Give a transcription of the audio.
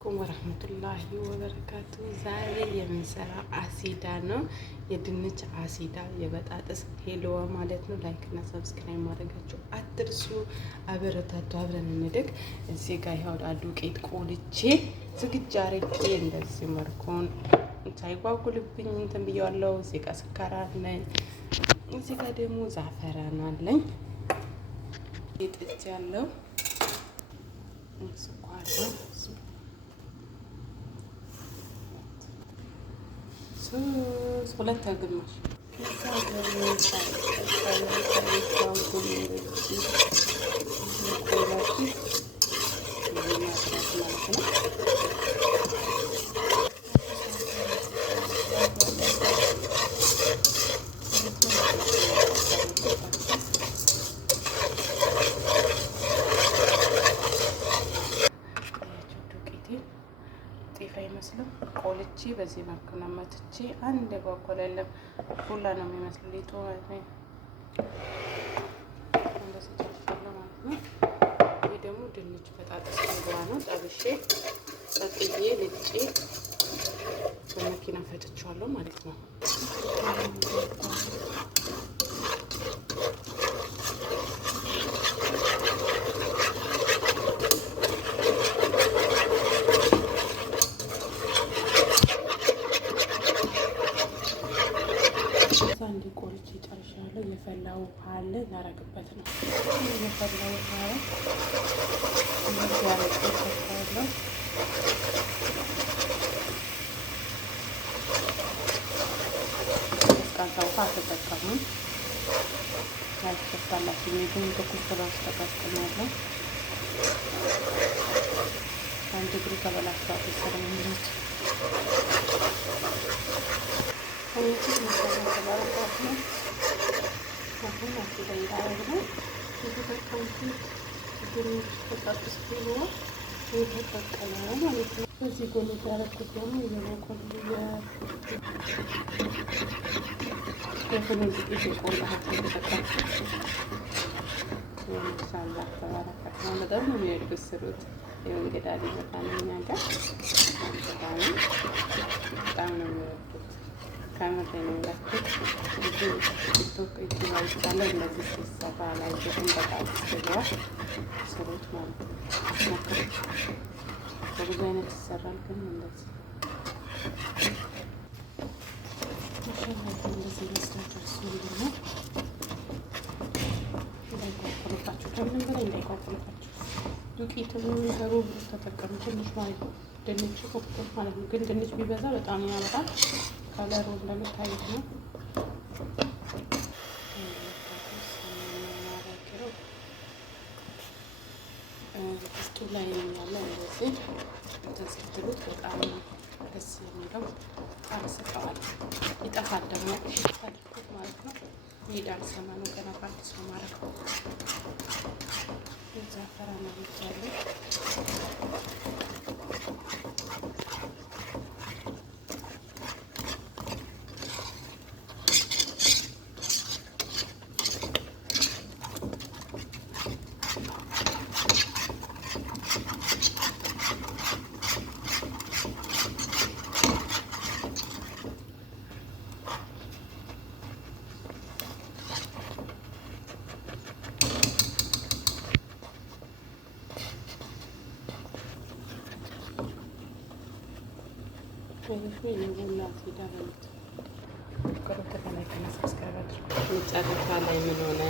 ወራህመቱላሂ ወበረካቱ። ዛሬ የምንሰራው አሲዳ ነው። የድንች አሲዳ፣ የበጣጥስ ሄሎዋ ማለት ነው። ላይክ እና ሰብስክራይብ ማድረጋችሁ አትርሱ። አበረታቱ፣ አብረን እንደግ። እዚህ ጋር ይኸው ዱቄት ቆልቼ ዝግጅ አድርጌ እንደዚህ መልኩን ሳይጓጉልብኝ እንትን ብያለሁ። እዚህ ጋር ስኳር አለኝ። እዚህ ጋር ደግሞ ዛፈራን አለኝ። ይጥጃለሁ ስኳር ነው። ሁለት ግማሽ ጤፍ አይመስልም። ቆልቼ በዚህ መልኩ ነው መትቼ አንድ የጓጓላ የለም ሁላ ነው የሚመስለው ሊጡ እንደዚህ ጨርሻለሁ ማለት ነው። ይህ ደግሞ ድንች በጣጥስ ሄሎዋ ነው። ጠብሼ ጠቅዬ ልጬ በመኪና ፈጭቼዋለሁ ማለት ነው። አንድ ቆርጬ ጨርሻለሁ። የፈላ ውሃ አለ እናረግበት ነው። የፈላ ውሃ ያረግበታለሁ። ቀዝቃዛ ውሃ አልተጠቀሙም። ያስፈላችሁ ግን ትኩስ ስራው ተቀስቀኛለሁ። አንድ እግሩ ተበላሽቷል ስለሚሉት እነዚህ መሰረት ነው። አሁን አሲዳ ይላል ነው የተጠቀምኩት ድንች በጣጥስ ሄሎዋ የተቀቀለ ማለት ነው። በዚህ ጎን ያደረኩት ደግሞ የበቆሎ የፍርኖ ዱቄት የቆላሁት የተጠቀምኩት ማሻአላህ ተባረከ። በጣም ነው የሚያድጉት ስሩት እንግዳ ሊመጣ ነው እኛ ጋር በጣም ነው የሚወዱት። ካሜራ ነው ያላችሁት ብዙ ቲክቶክ ይችላል እንደዚህ ሲሰራ ላይ ግን በጣጥስ ሄሎዋ ስሩት ማለት ነው። በብዙ አይነት ይሰራል ግን እንደዚህ እንደዚህ መስራት ደግሞ እንዳይቋቁልባችሁ ከምንም በላይ እንዳይቋቁልባችሁ ዱቄትን ሩብ ተጠቀሙ። ትንሽ ማለት ነው ድንች ቁጥር ማለት ነው። ግን ድንች ቢበዛ በጣም ያመጣል። ከለሩ እንደምታዩት ነው። ውስጡ ላይ ያለው እንደዚህ ተዘግሉት በጣም ደስ የሚለው ጣም ስጠዋል። ይጠፋል ደግሞ ሽታልኩት ማለት ነው። ይሄዳል ሰማኑ ገና በአዲስ ነው ማረገው ዛፈራ ነው ይቻላል። የቡና አሲዳ በሉት ቆርጥ ከላይክ እና ሰብስክራይብ አድርጉ። መጨረሻ ላይ ምን ሆነ?